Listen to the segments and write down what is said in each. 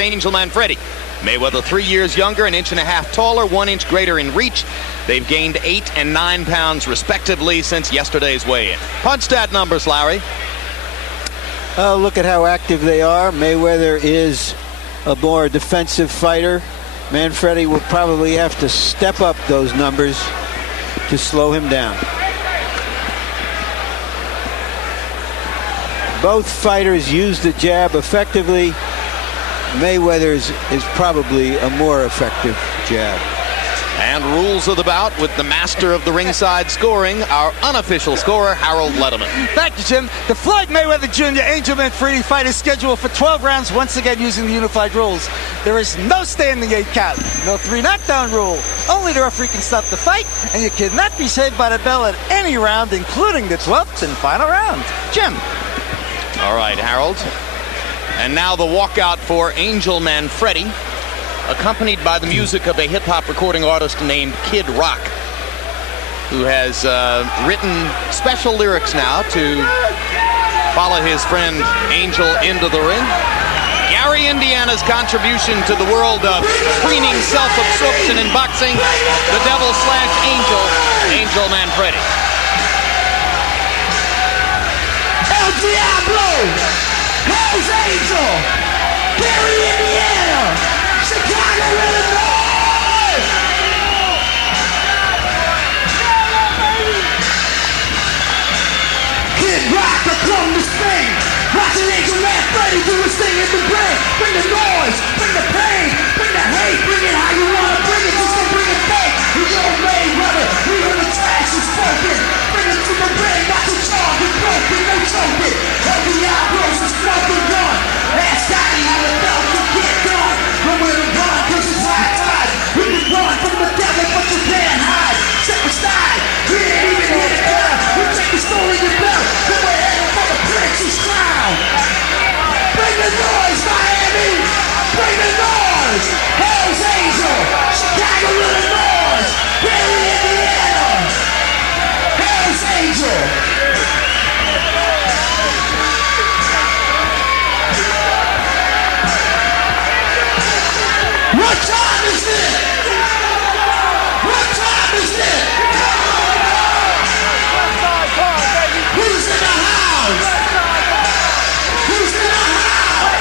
against Angel Manfredy. Mayweather 3 years younger, an inch and a half taller, 1 inch greater in reach. They've gained 8 and 9 pounds respectively since yesterday's weigh-in. Punch stat numbers, Larry. Look at how active they are. Mayweather is a more defensive fighter. Manfredy will probably have to step up those numbers to slow him down. Both fighters use the jab effectively. Mayweather's is probably a more effective jab. And rules of the bout with the master of the ringside scoring, our unofficial scorer, Harold Letterman. Thank you, Jim. The Floyd Mayweather Jr. Angel Manfredy fight is scheduled for 12 rounds, once again using the unified rules. There is no standing 8 count, no 3 knockdown rule. Only the referee can stop the fight, and you cannot be saved by the bell at any round, including the 12th and final round. Jim. All right, Harold. And now the walkout for Angel Manfredy, accompanied by the music of a hip-hop recording artist named Kid Rock, who has written special lyrics now to follow his friend Angel into the ring. Gary, Indiana's contribution to the world of preening self-absorption in boxing, the Devil/Angel, Angel Manfredy. El Diablo, Hell's Angel, Gary, Indiana, Chicago, Illinois. Kid Rock, I come to Spain. Watching Angel Manfredy do his thing in the brain. Bring the noise, bring the pain, bring the hate, bring it how you want to bring it, just don't bring it back. We don't Mayweather, we hear the trash is spoken. Bring it to the ring, not to charge, we broken, no choking. El Diablo's is broken gun. Ask Scotty how the bell can get done. Nowhere to run, cause it's high tide. We can run from the devil, but you can't hide. Step aside, we ain't even hit the ground. We take the story to bell, then we're heading for the prince's crown. Bring the noise, Miami! Bring the noise! Hell's Angel! Chicago, Illinois! Gary, Indiana! Hell's Angel! What time is it? What time is it? Who's in the house? Who's in the house?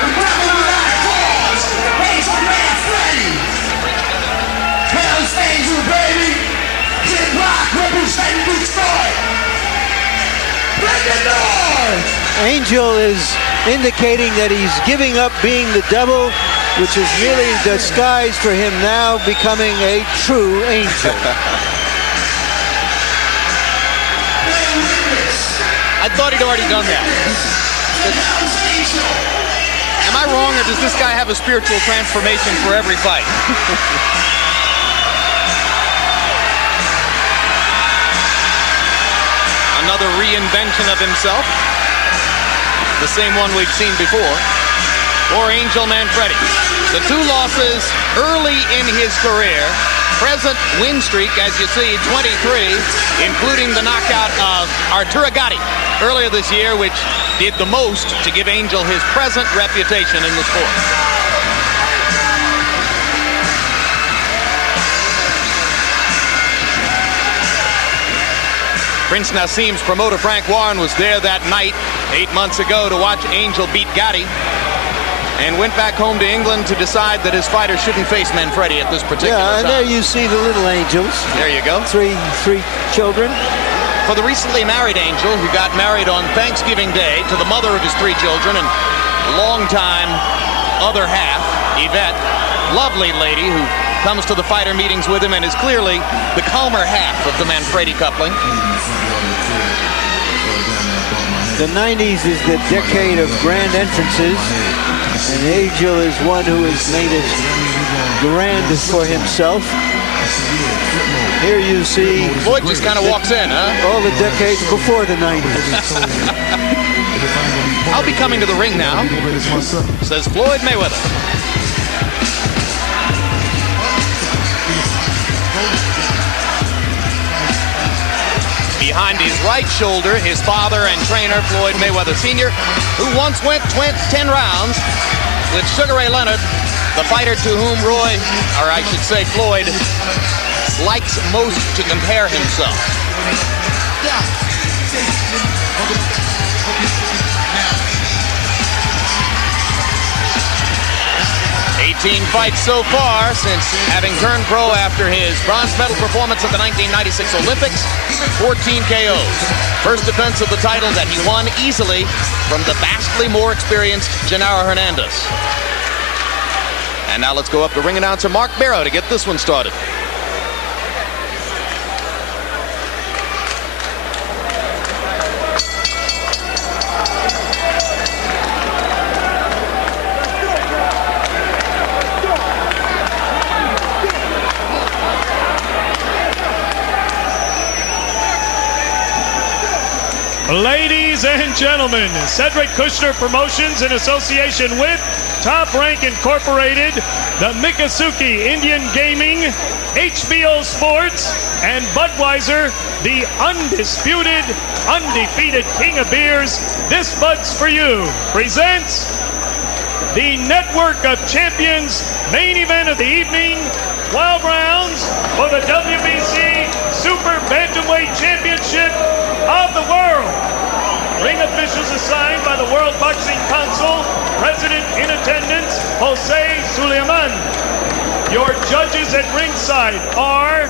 We're coming without cause. Angel Manfredy. Hell's Angel, baby. Kid Rock representing Detroit. Bring the noise. Angel is indicating that he's giving up being the devil, which is really disguised for him now becoming a true angel. I thought he'd already done that. Am I wrong, or does this guy have a spiritual transformation for every fight? Another reinvention of himself. The same one we've seen before. Or Angel Manfredy. The 2 losses early in his career. Present win streak, as you see, 23, including the knockout of Arturo Gatti earlier this year, which did the most to give Angel his present reputation in the sport. Prince Nassim's promoter Frank Warren was there that night 8 months ago to watch Angel beat Gatti, and went back home to England to decide that his fighter shouldn't face Manfredy at this particular time. Yeah, and there you see the little angels. There you go. Three children. For the recently married Angel, who got married on Thanksgiving Day to the mother of his 3 children and longtime other half, Yvette, lovely lady who comes to the fighter meetings with him and is clearly the calmer half of the Manfredy coupling. The 90s is the decade of grand entrances, and Angel is one who has made it grand for himself. Here you see Floyd just kind of walks in, huh? all the decades before the 90s. I'll be coming to the ring now, says Floyd Mayweather. behind his right shoulder, his father and trainer, Floyd Mayweather Sr., who once went 10 rounds with Sugar Ray Leonard, the fighter to whom Floyd likes most to compare himself. 18 fights so far since having turned pro after his bronze medal performance at the 1996 Olympics. 14 KOs. First defense of the title that he won easily from the vastly more experienced Genaro Hernandez. And now let's go up to ring announcer Mark Barrow to get this one started. Ladies and gentlemen, Cedric Kushner Promotions in association with Top Rank Incorporated, the Miccosukee Indian Gaming, HBO Sports, and Budweiser, the undisputed, undefeated king of beers, This Bud's For You, presents the Network of Champions main event of the evening, 12 rounds for the WBC Super Bantamweight Championship of the world. Ring officials assigned by the World Boxing Council, President in attendance, Jose Suleiman. Your judges at ringside are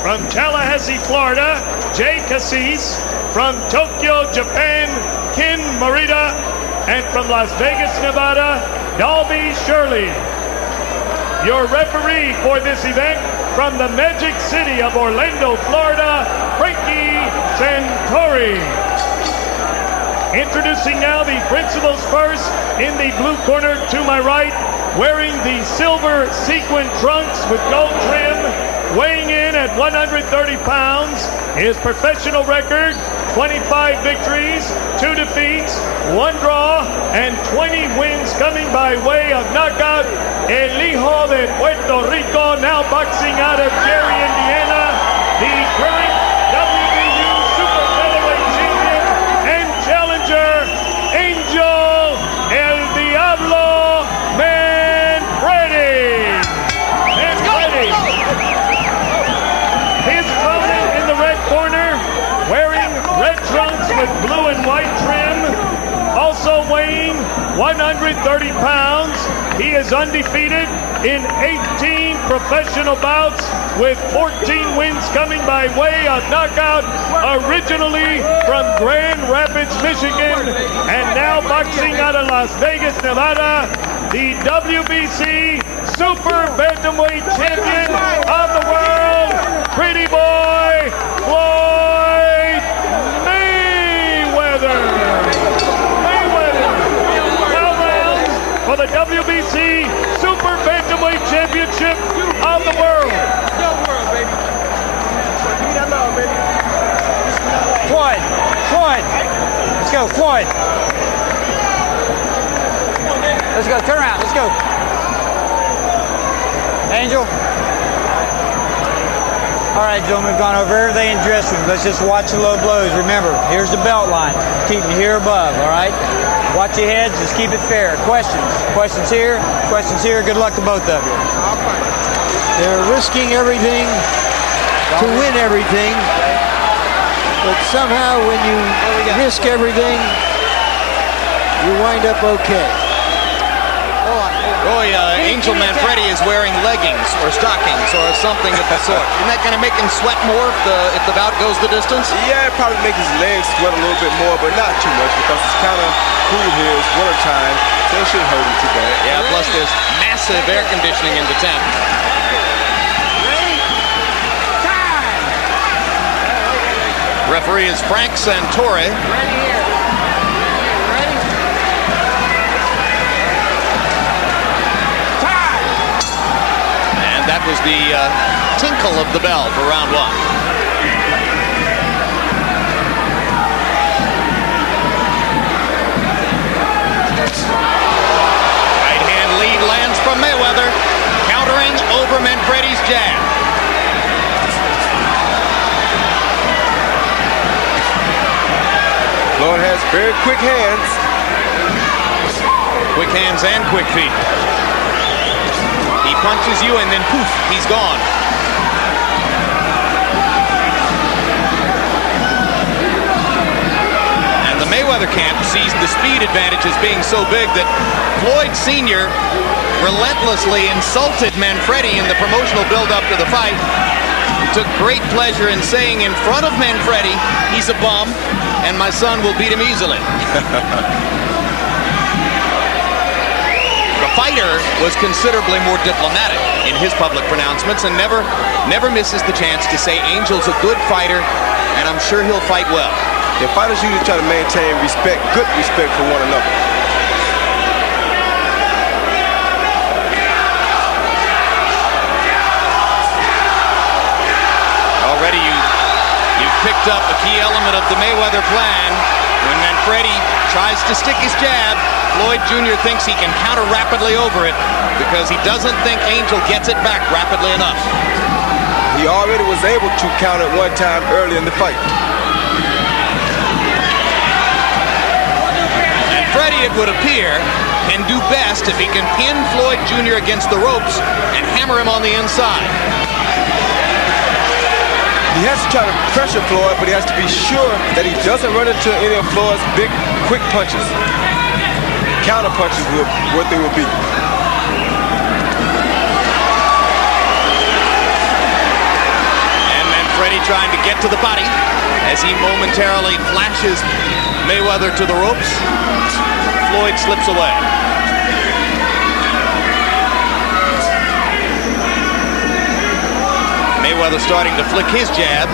from Tallahassee, Florida, Jay Cassis, from Tokyo, Japan, Ken Morita, and from Las Vegas, Nevada, Dalby Shirley. Your referee for this event from the Magic City of Orlando, Florida, Frankie Santori. Introducing now the principals first in the blue corner to my right, wearing the silver sequin trunks with gold trim, weighing in at 130 pounds. His professional record, 25 victories, 2 defeats, 1 draw, and 20 wins coming by way of knockout. El Hijo de Puerto Rico, now boxing out of Gary, Indiana, the current WBU Super Featherweight Champion and challenger, Angel El Diablo Manfredy. His opponent in the red corner, wearing red trunks with blue and white trim, also weighing 130 pounds. He is undefeated in 18 professional bouts with 14 wins coming by way of knockout, originally from Grand Rapids, Michigan, and now boxing out of Las Vegas, Nevada, the WBC Super Bantamweight Champion of the world, Pretty Boy Floyd Mayweather. 12 rounds for the WBC Super Bantamweight Championship of the world. Floyd, let's go, Floyd. Let's go, turn around, let's go. Angel. All right, gentlemen, we've gone over everything in dressing room. Let's just watch the low blows. Remember, here's the belt line. Keep it here above, all right? Watch your heads, just keep it fair. Questions? Questions here, questions here. Good luck to both of you. They're risking everything to win everything. But somehow when you risk everything, you wind up okay. Boy, Angel Manfredy is wearing leggings or stockings or something of the sort. Isn't that going to make him sweat more if the bout goes the distance? Yeah, it probably make his legs sweat a little bit more, but not too much because it's kind of cool here. It's winter time, so it shouldn't hurt him too bad. Yeah, plus there's massive air conditioning in the tent. Referee is Frank Santori. And that was the tinkle of the bell for round 1. Right hand lead lands from Mayweather, countering over Manfredy's jab. Floyd has very quick hands. Quick hands and quick feet. He punches you and then poof, he's gone. And the Mayweather camp sees the speed advantage as being so big that Floyd Sr. relentlessly insulted Manfredy in the promotional build-up to the fight. He took great pleasure in saying in front of Manfredy, he's a bum, and my son will beat him easily. The fighter was considerably more diplomatic in his public pronouncements and never misses the chance to say Angel's a good fighter, and I'm sure he'll fight well. The fighters usually try to maintain respect, good respect for one another. Already you've picked up a key element of the Mayweather plan. When Manfredy tries to stick his jab, Floyd Jr. thinks he can counter rapidly over it because he doesn't think Angel gets it back rapidly enough. He already was able to counter it one time early in the fight. Manfredy, it would appear, can do best if he can pin Floyd Jr. against the ropes and hammer him on the inside. He has to try to pressure Floyd, but he has to be sure that he doesn't run into any of Floyd's big, quick punches. Counter punches will what they will be. And Manfredy trying to get to the body as he momentarily flashes Mayweather to the ropes. Floyd slips away. Mayweather starting to flick his jab.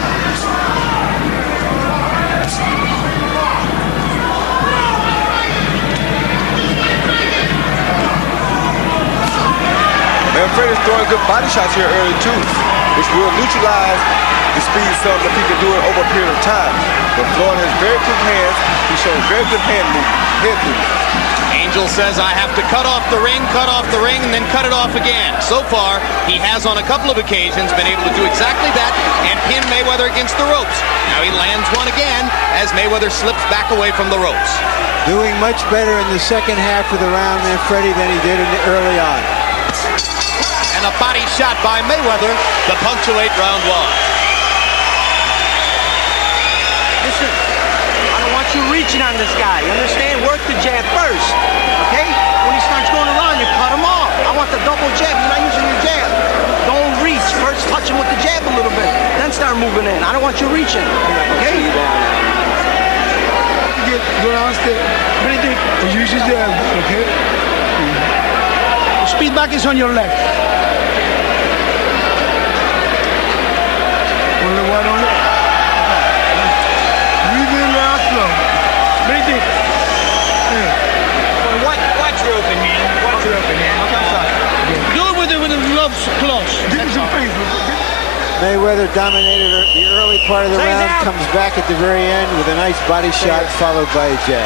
Manfredy's throwing good body shots here early too, which will neutralize the speed some if he can do it over a period of time. But Floyd has very quick hands. He's showing very good head movement. Angel says, I have to cut off the ring, and then cut it off again. So far, he has on a couple of occasions been able to do exactly that and pin Mayweather against the ropes. Now he lands one again as Mayweather slips back away from the ropes. Doing much better in the second half of the round, Manfredy, than he did early on. And a body shot by Mayweather to punctuate round one. Listen, I don't want you reaching on this guy. You understand? Work the jab first, okay? When he starts going around, you cut him off. I want the double jab. You're not using your jab. Don't reach. First touch him with the jab a little bit. Then start moving in. I don't want you reaching, okay? Go downstairs. Pretty deep. Use your jab, okay? Speed back is on your left. Only one on left. Breathe in now slow. Breathe deep. Watch your open hand. Watch your open hand. Do it with the gloves close. Give me some pace. Mayweather dominated the early part of the round, comes back at the very end with a nice body shot followed by a jab.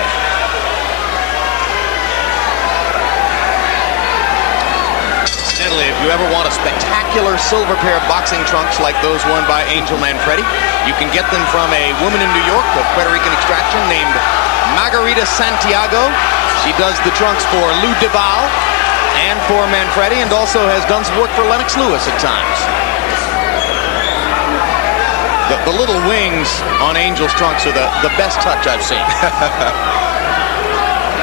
Incidentally, if you ever want a spectacular silver pair of boxing trunks like those worn by Angel Manfredy, you can get them from a woman in New York of Puerto Rican extraction named Margarita Santiago. She does the trunks for Lou Duval and for Manfredy, and also has done some work for Lennox Lewis at times. The little wings on Angel's trunks are the best touch I've seen.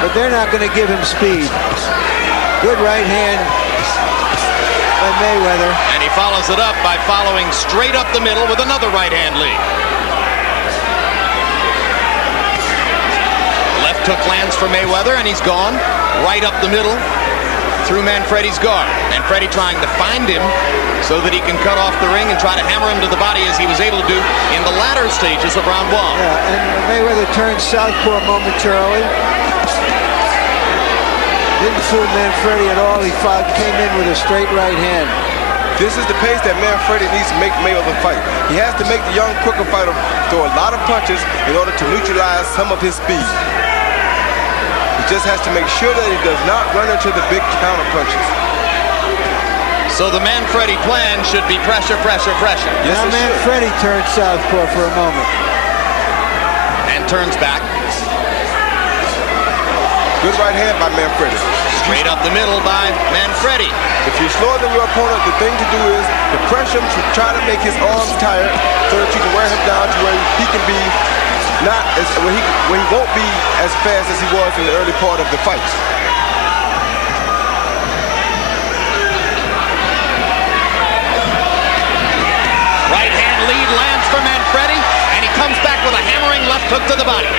But they're not going to give him speed. Good right hand by Mayweather. And he follows it up by following straight up the middle with another right hand lead. Left hook lands for Mayweather, and he's gone right up the middle through Manfredy's guard. Manfredy trying to find him so that he can cut off the ring and try to hammer him to the body as he was able to do in the latter stages of round one. Yeah, and Mayweather turned southpaw momentarily. Didn't fool Manfredy at all. He came in with a straight right hand. This is the pace that Manfredy needs to make Mayweather fight. He has to make the young, quicker fighter throw a lot of punches in order to neutralize some of his speed. He just has to make sure that he does not run into the big counter punches. So the Manfredy plan should be pressure, pressure, pressure. Yes, now Manfredy turned southpaw for a moment. And turns back. Good right hand by Manfredy. Straight up the middle by Manfredy. If you're slower than your opponent, the thing to do is to pressure him to try to make his arms tired so that you can wear him down to where he can be not as where he won't be as fast as he was in the early part of the fight. Right hand lead lands for Manfredy, and he comes back with a hammering left hook to the body.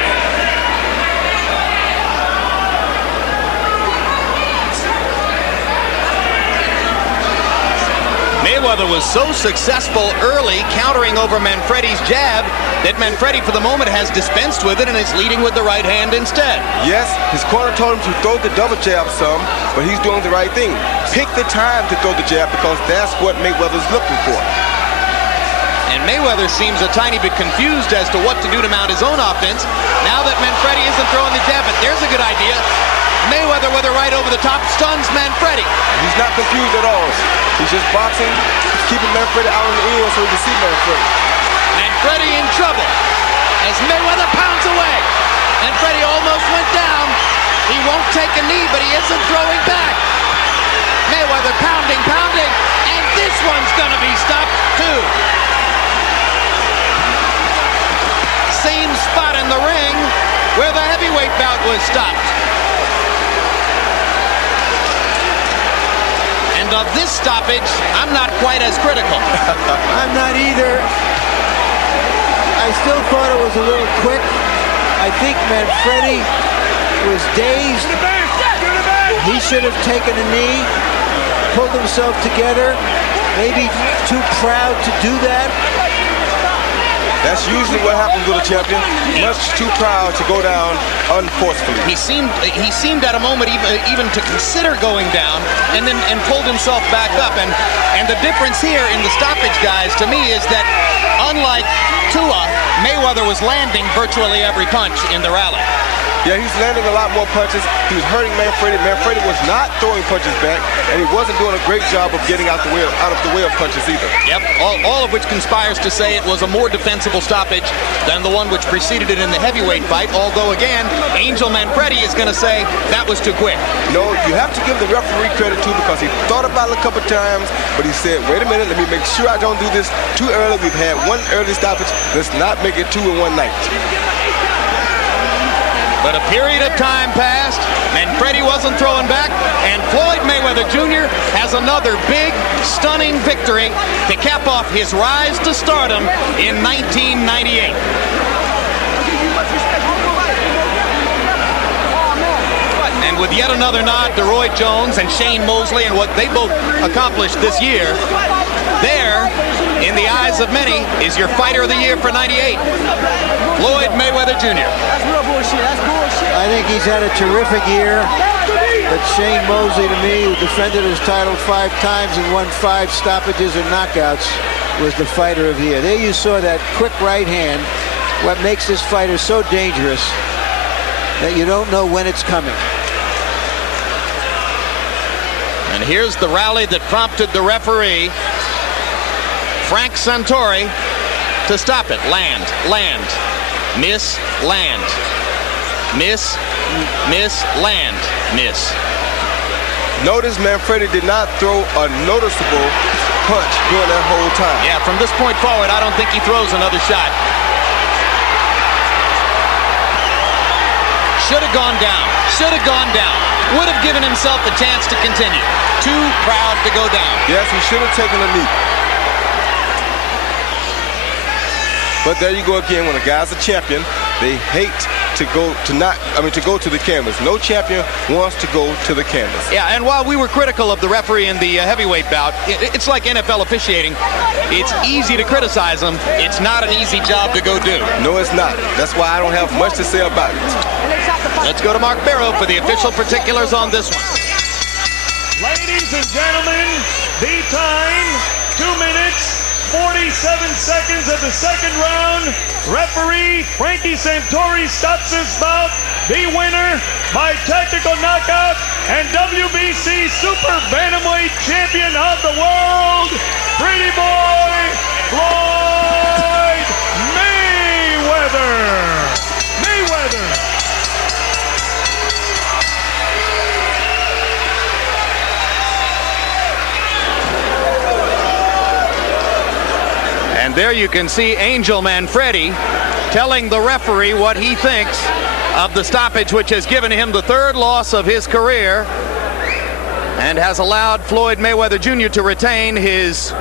Mayweather was so successful early countering over Manfredy's jab that Manfredy for the moment has dispensed with it and is leading with the right hand instead. Yes, his corner told him to throw the double jab some, but he's doing the right thing. Pick the time to throw the jab because that's what Mayweather's looking for. And Mayweather seems a tiny bit confused as to what to do to mount his own offense now that Manfredy isn't throwing the jab, but there's a good idea. Mayweather with a right over the top stuns Manfredy. He's not confused at all. He's just boxing, keeping Manfredy out in the ear so he can see Manfredy. Manfredy in trouble as Mayweather pounds away. Manfredy almost went down. He won't take a knee, but he isn't throwing back. Mayweather pounding, and this one's going to be stopped too. Same spot in the ring where the heavyweight bout was stopped. And of this stoppage, I'm not quite as critical. I'm not either. I still thought it was a little quick. I think Manfredy was dazed. He should have taken a knee, pulled himself together, maybe too proud to do that. That's usually what happens with a champion. Much too proud to go down unforcefully. He seemed at a moment even to consider going down and pulled himself back up. And the difference here in the stoppage, guys, to me is that unlike Tua, Mayweather was landing virtually every punch in the rally. Yeah, he's landing a lot more punches. He was hurting Manfredy. Manfredy was not throwing punches back, and he wasn't doing a great job of getting out of the way of punches either. Yep, all of which conspires to say it was a more defensible stoppage than the one which preceded it in the heavyweight fight, although again, Angel Manfredy is going to say that was too quick. No, you have to give the referee credit too because he thought about it a couple times, but he said, wait a minute, let me make sure I don't do this too early. We've had one early stoppage. Let's not make it two in one night. But a period of time passed, Manfredy wasn't throwing back, and Floyd Mayweather Jr. has another big, stunning victory to cap off his rise to stardom in 1998. And with yet another nod to Roy Jones and Shane Mosley and what they both accomplished this year, there, in the eyes of many, is your fighter of the year for 98, Floyd Mayweather Jr. That's real bullshit. That's bullshit. I think he's had a terrific year. But Shane Mosley, to me, who defended his title 5 times and won 5 stoppages and knockouts, was the fighter of the year. There you saw that quick right hand, what makes this fighter so dangerous that you don't know when it's coming. And here's the rally that prompted the referee, Frank Santori, to stop it. Land, miss, land, miss, land, miss. Notice Manfredy did not throw a noticeable punch during that whole time. Yeah, from this point forward, I don't think he throws another shot. Should have gone down. Would have given himself a chance to continue. Too proud to go down. Yes, he should have taken a knee. But there you go again. When a guy's a champion, they hate to go to the canvas. No champion wants to go to the canvas. Yeah, and while we were critical of the referee in the heavyweight bout, it's like NFL officiating. It's easy to criticize them. It's not an easy job to go do. No, it's not. That's why I don't have much to say about it. Let's go to Mark Barrow for the official particulars on this one. Ladies and gentlemen, the time, 2 minutes, 47 seconds of the second round. Referee Frankie Santori stops this bout. The winner by technical knockout and WBC Super Bantamweight Champion of the world, Pretty Boy Floyd Mayweather. And there you can see Angel Manfredy telling the referee what he thinks of the stoppage, which has given him the 3rd loss of his career and has allowed Floyd Mayweather Jr. to retain his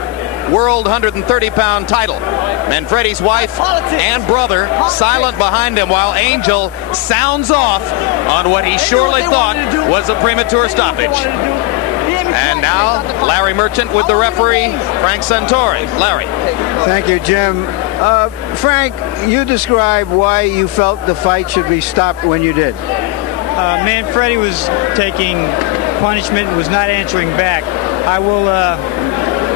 world 130-pound title. Manfredy's wife and brother silent behind him while Angel sounds off on what he surely thought was a premature stoppage. And now Larry Merchant with the referee, Frank Santori. Larry. Thank you, Jim. Frank, you describe why you felt the fight should be stopped when you did. Manfredy was taking punishment and was not answering back. I will,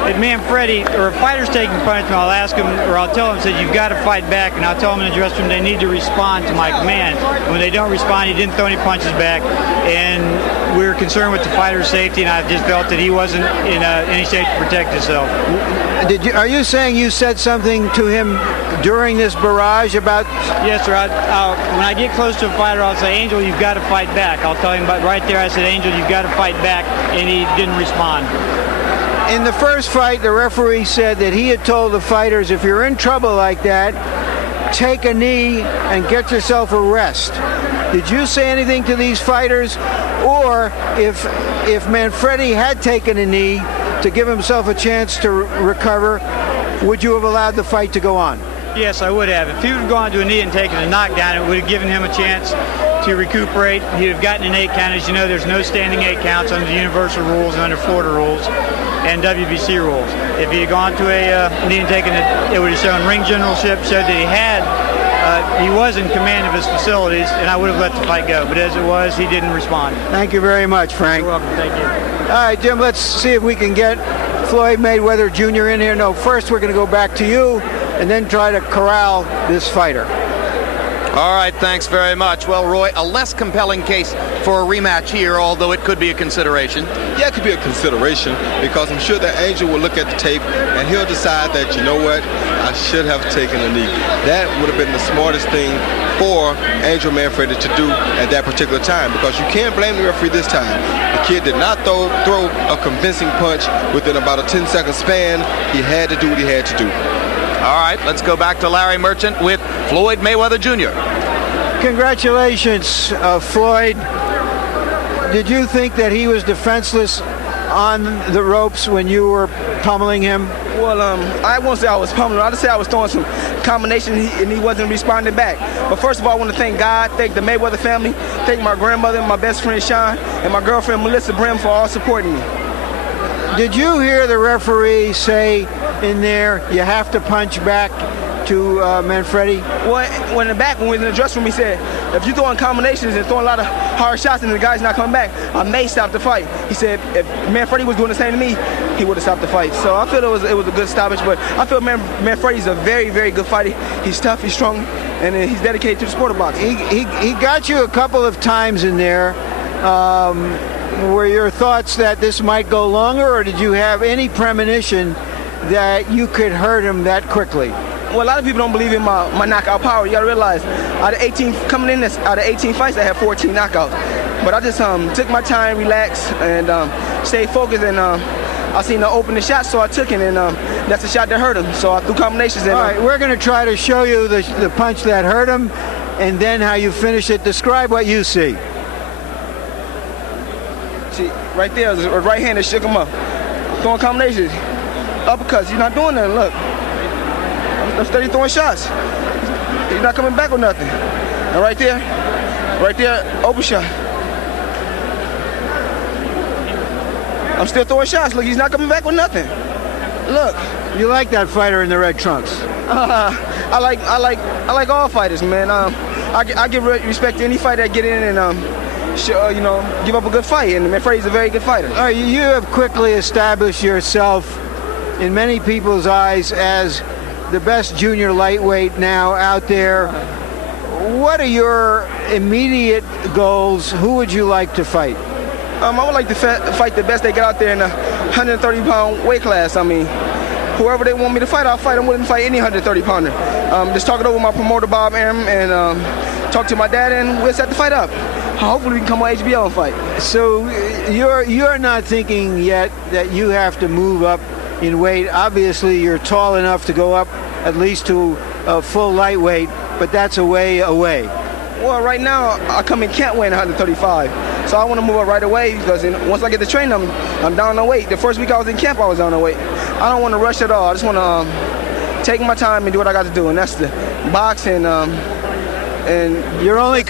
if Manfredy or a fighter's taking punishment, I'll ask him or I'll tell him, said, you've got to fight back, and I'll tell him in the dressing room they need to respond to my command. When they don't respond, he didn't throw any punches back, and we were concerned with the fighter's safety, and I just felt that he wasn't in any shape to protect himself. Are you saying you said something to him during this barrage about? Yes, sir. When I get close to a fighter, I'll say, Angel, you've got to fight back. I'll tell him, but right there I said, Angel, you've got to fight back, and he didn't respond. In the first fight, the referee said that he had told the fighters, if you're in trouble like that, take a knee and get yourself a rest. Did you say anything to these fighters? Or if Manfredy had taken a knee to give himself a chance to recover, would you have allowed the fight to go on? Yes, I would have. If he would have gone to a knee and taken a knockdown, it would have given him a chance to recuperate. He'd have gotten an 8 count. As you know, there's no standing 8 counts under the universal rules and under Florida rules and WBC rules. If he had gone to a knee and taken it, it would have shown ring generalship, showed that he was in command of his facilities, and I would have let the fight go. But as it was, he didn't respond. Thank you very much, Frank. You're welcome. Thank you. All right, Jim, let's see if we can get Floyd Mayweather Jr. in here. No, first we're going to go back to you and then try to corral this fighter. All right, thanks very much. Well, Roy, a less compelling case for a rematch here, although it could be a consideration. Yeah, it could be a consideration because I'm sure that Angel will look at the tape and he'll decide that, you know what, I should have taken a knee. That would have been the smartest thing for Angel Manfredy to do at that particular time, because you can't blame the referee this time. The kid did not throw a convincing punch within about a 10-second span. He had to do what he had to do. All right, let's go back to Larry Merchant with Floyd Mayweather Jr. Congratulations, Floyd. Did you think that he was defenseless on the ropes when you were pummeling him? Well, I won't say I was pummeling. I'll just say I was throwing some combinations and he wasn't responding back. But first of all, I want to thank God, thank the Mayweather family, thank my grandmother, my best friend Sean, and my girlfriend Melissa Brim for all supporting me. Did you hear the referee say in there, you have to punch back to Manfredy? Well, when we was in the dressing room, he said, if you're throwing combinations and throwing a lot of hard shots and the guy's not coming back, I may stop the fight. He said if Manfredy was doing the same to me, he would have stopped the fight. So I feel it was a good stoppage, but I feel Manfredy's a very, very good fighter. He's tough, he's strong, and he's dedicated to the sport of boxing. He got you a couple of times in there. Were your thoughts that this might go longer, or did you have any premonition that you could hurt him that quickly? Well, a lot of people don't believe in my knockout power. You got to realize, out of 18 fights, I had 14 knockouts. But I just took my time, relaxed, and stayed focused. And I seen the open the shot, so I took it, and that's the shot that hurt him. So I threw combinations. And, all right, we're going to try to show you the punch that hurt him, and then how you finish it. Describe what you see. See, right there, a right hand that shook him up. Throwing combinations, uppercuts. He's not doing nothing. Look, I'm steady throwing shots. He's not coming back with nothing. And right there, open shot. I'm still throwing shots. Look, he's not coming back with nothing. Look. You like that fighter in the red trunks? I like all fighters, man. I give respect to any fighter that get in and give up a good fight, and Manfredy's a very good fighter. All right, you have quickly established yourself in many people's eyes as the best junior lightweight now out there. What are your immediate goals? Who would you like to fight? I would like to fight the best they got out there in the 130-pound weight class. I mean, whoever they want me to fight, I'll fight. I'm willing to fight any 130-pounder. Just talk it over with my promoter, Bob Arum, and talk to my dad, and we'll set the fight up. Hopefully we can come on HBO and fight. So you're not thinking yet that you have to move up in weight. Obviously, you're tall enough to go up at least to full lightweight, but that's a way away. Well, right now, I come in camp weighing 135. So I want to move up right away because once I get the training, I'm down on weight. The first week I was in camp, I was down on weight. I don't want to rush at all. I just want to take my time and do what I got to do, and that's the box and you're only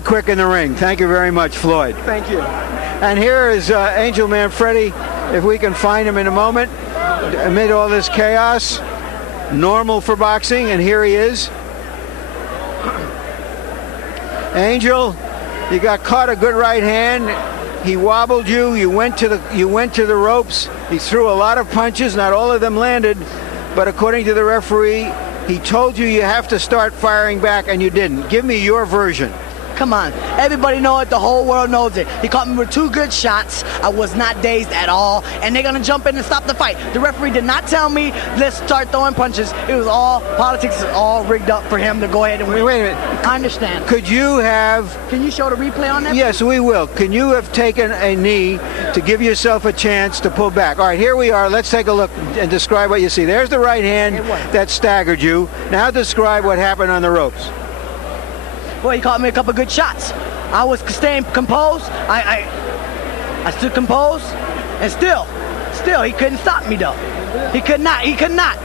quick in the ring. Thank you very much, Floyd. Thank you. And here is Angel Manfredy, if we can find him in a moment, amid all this chaos. Normal for boxing, and here he is. Angel, you got caught a good right hand. He wobbled you. You went to the ropes. He threw a lot of punches. Not all of them landed, but according to the referee, he told you have to start firing back, and you didn't. Give me your version. Come on. Everybody knows it. The whole world knows it. He caught me with 2 good shots. I was not dazed at all. And they're going to jump in and stop the fight. The referee did not tell me, let's start throwing punches. It was all politics. Is all rigged up for him to go ahead and win. Wait a minute. I understand. Could you have... Can you show the replay on that? Yes, we will. Can you have taken a knee to give yourself a chance to pull back? All right, here we are. Let's take a look and describe what you see. There's the right hand that staggered you. Now describe what happened on the ropes. Well, he caught me a couple good shots. I was staying composed. I stood composed, and still, he couldn't stop me though. He could not.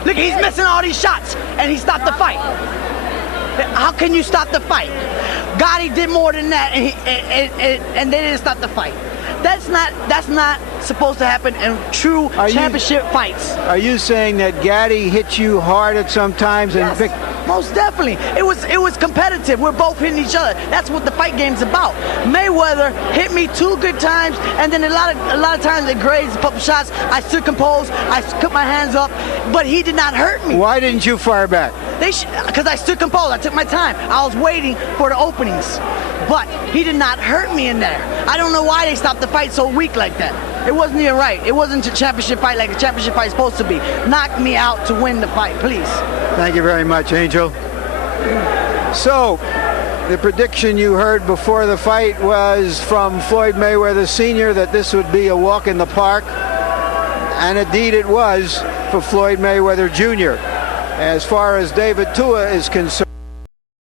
Look, he's missing all these shots, and he stopped the fight. How can you stop the fight? Gotti did more than that, and they didn't stop the fight. That's not supposed to happen in true championship fights. Are you saying that Gatti hit you hard at some times? Yes, most definitely. It was competitive. We're both hitting each other. That's what the fight game's about. Mayweather hit me 2 good times, and then a lot of times it grazed a couple shots. I stood composed. I put my hands up, but he did not hurt me. Why didn't you fire back? Because I stood composed. I took my time. I was waiting for the openings. But he did not hurt me in there. I don't know why they stopped the fight so weak like that. It wasn't even right. It wasn't a championship fight like a championship fight is supposed to be. Knock me out to win the fight, please. Thank you very much, Angel. So, the prediction you heard before the fight was from Floyd Mayweather Sr. that this would be a walk in the park. And indeed it was for Floyd Mayweather Jr. As far as David Tua is concerned,